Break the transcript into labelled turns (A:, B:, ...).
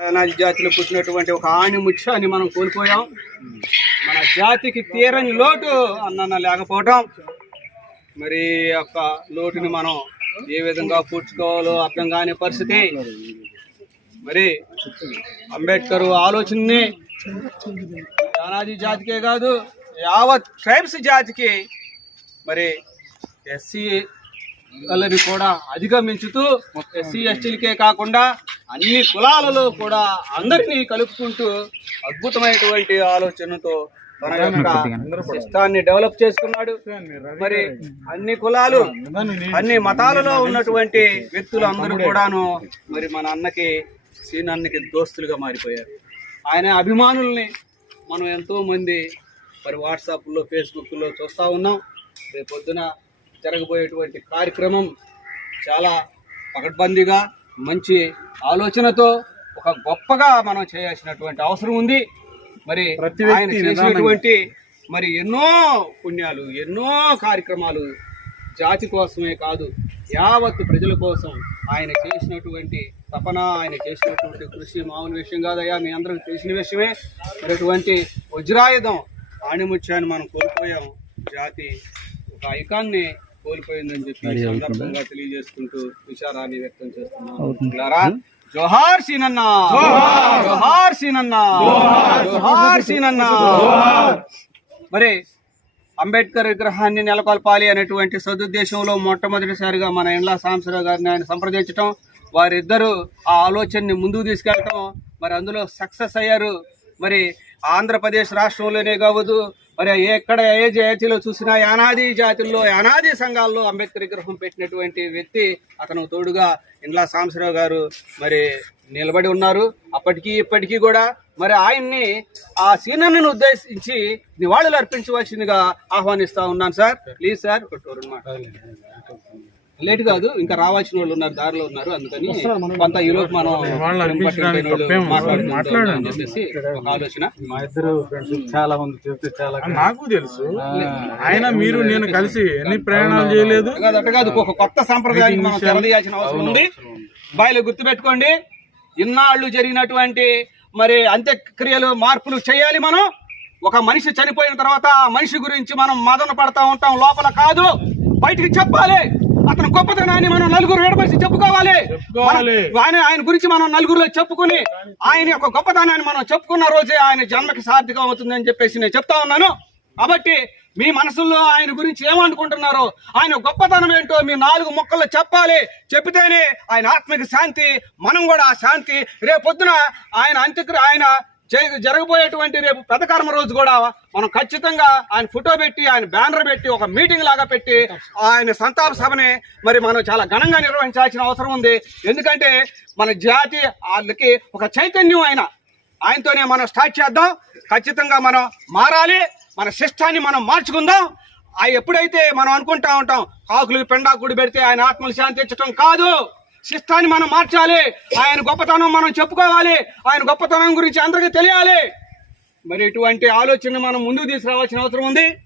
A: అనాది జాతిలో పుట్టినటువంటి ఒక ఆణిముత్యాన్ని మనం కోల్పోయాం. మన జాతికి తీరని లోటు అన్న లేకపోవటం. మరి యొక్క లోటుని మనం ఏ విధంగా పూడ్చుకోవాలో అర్థం కాని పరిస్థితి. మరి అంబేద్కర్ ఆలోచనని నానాజీ జాతికే కాదు యావత్ ట్రైబ్స్ జాతికి మరి ఎస్సీ వాళ్ళని కూడా అధిగమించుతూ ఎస్సీ ఎస్టీలకే కాకుండా అన్ని కులాలలో కూడా అందరినీ కలుపుకుంటూ అద్భుతమైనటువంటి ఆలోచనతో తన యొక్క సిస్టాన్ని డెవలప్ చేసుకున్నాడు. మరి అన్ని కులాలు అన్ని మతాలలో ఉన్నటువంటి వ్యక్తులు అందరూ కూడాను మరి మన అన్నకి సీనన్నకి దోస్తులుగా మారిపోయారు. ఆయన అభిమానుల్ని మనం ఎంతో మంది మరి వాట్సాప్లో ఫేస్బుక్లో చూస్తూ ఉన్నాం. రేపు పొద్దున జరగబోయేటువంటి కార్యక్రమం చాలా పకడ్బందీగా మంచి ఆలోచనతో ఒక గొప్పగా మనం చేయాల్సినటువంటి అవసరం ఉంది. మరి ఆయన చేసినటువంటి మరి ఎన్నో పుణ్యాలు ఎన్నో కార్యక్రమాలు జాతి కోసమే కాదు యావత్ ప్రజల కోసం ఆయన చేసినటువంటి తపన ఆయన చేసినటువంటి కృషి మామూలు విషయం కాదయ్యా మీ అందరికి తెలిసిన విషయమే. అటువంటి వజ్రాయుధం ఆణిముత్యాన్ని మనం కోల్పోయాం జాతి ఒక ఐకాన్ని కోల్పోయిందని చెప్పి ఈ సందర్భంగా తెలియజేసుకుంటూ విచారాన్ని వ్యక్తం చేస్తున్నాం. జోహార్ సీనన్న! జోహార్! సీనన్న! జోహార్! సీనన్న! మరి అంబేద్కర్ విగ్రహాన్ని నెలకొల్పాలి అనేటువంటి సదుద్దేశంలో మొట్టమొదటిసారిగా మన ఇండ్ల సాంబశివరావు గారిని ఆయన సంప్రదించడం వారిద్దరూ ఆ ఆలోచనని ముందుకు తీసుకెళ్ళటం మరి అందులో సక్సెస్ అయ్యారు. మరి ఆంధ్రప్రదేశ్ రాష్ట్రంలోనే కావద్దు మరి ఎక్కడ ఏ జాతిలో చూసినా యానాది జాతుల్లో యానాది సంఘాల్లో అంబేద్కర్ విగ్రహం పెట్టినటువంటి వ్యక్తి అతను తోడుగా ఇండ్ల సాంబశివరావు గారు మరి నిలబడి ఉన్నారు. అప్పటికి ఇప్పటికీ కూడా మరి ఆయన్ని ఆ సీనియర్ని ఉద్దేశించి నివాళులు అర్పించవలసిందిగా ఆహ్వానిస్తా ఉన్నాను సార్. ప్లీజ్ సార్ లేట్ కాదు ఇంకా రావాల్సిన వాళ్ళు ఉన్నారు దారిలో ఉన్నారు అందుకని కొంత ఈ లోపు మనం మాట్లాడుకుందాం అని చెప్పేసి ఒక ఆలోచన.
B: మా ఇద్దరు ఫ్రెండ్స్ చాలా మంది చెప్తే చాలా
C: నాకు తెలుసు. ఆయన మీరు నేను కలిసి ఎన్ని ప్రయాణాలు చేయలేదు?
A: కాదు అట్ట కాదు. ఒక కొత్త సాంప్రదాయానికి మనం తెరదీయాల్సిన అవసరం ఉంది. బాయిలు గుర్తుపెట్టుకోండి. ఇన్నాళ్ళు జరిగినటువంటి మరి అంత్యక్రియలు మార్పులు చేయాలి మనం. ఒక మనిషి చనిపోయిన తర్వాత ఆ మనిషి గురించి మనం మదన పడతా ఉంటాం. లోపల కాదు. బయటికి చెప్పాలి. అతని గొప్పతనాన్ని మనం నలుగురు ఏడబడిసి చెప్పుకోవాలి. ఆయన ఆయన గురించి మనం నలుగురిలో చెప్పుకుని ఆయన యొక్క గొప్పతనాన్ని మనం చెప్పుకున్న రోజే ఆయన జన్మకి సార్థకం అవుతుందని చెప్పేసి నేను చెప్తా ఉన్నాను. కాబట్టి మీ మనసుల్లో ఆయన గురించి ఏమనుకుంటున్నారో ఆయన గొప్పతనం ఏంటో మీ నాలుగు మొక్కల్లో చెప్పాలి. చెప్తేనే ఆయన ఆత్మకి శాంతి మనం కూడా ఆ శాంతి. రేపొద్దున ఆయన అంత్యక్రియ ఆయన జరగబోయేటువంటి రేపు పెదకర్మ రోజు కూడా మనం ఖచ్చితంగా ఆయన ఫోటో పెట్టి ఆయన బ్యానర్ పెట్టి ఒక మీటింగ్ లాగా పెట్టి ఆయన సంతాప సభని మరి మనం చాలా ఘనంగా నిర్వహించాల్సిన అవసరం ఉంది. ఎందుకంటే మన జాతి వాళ్ళకి ఒక చైతన్యం ఆయన ఆయనతోనే మనం స్టార్ట్ చేద్దాం. ఖచ్చితంగా మనం మారాలి. మన శిష్టాన్ని మనం మార్చుకుందాం. ఆ ఎప్పుడైతే మనం అనుకుంటా ఉంటాం కాకులు పెండాకుడు పెడితే ఆయన ఆత్మలు శాంతించటం కాదు. శిష్టాన్ని మనం మార్చాలి. ఆయన గొప్పతనం మనం చెప్పుకోవాలి. ఆయన గొప్పతనం గురించి అందరికీ తెలియాలి. మరి ఇటువంటి ఆలోచన మనం ముందుకు తీసుకురావాల్సిన అవసరం ఉంది.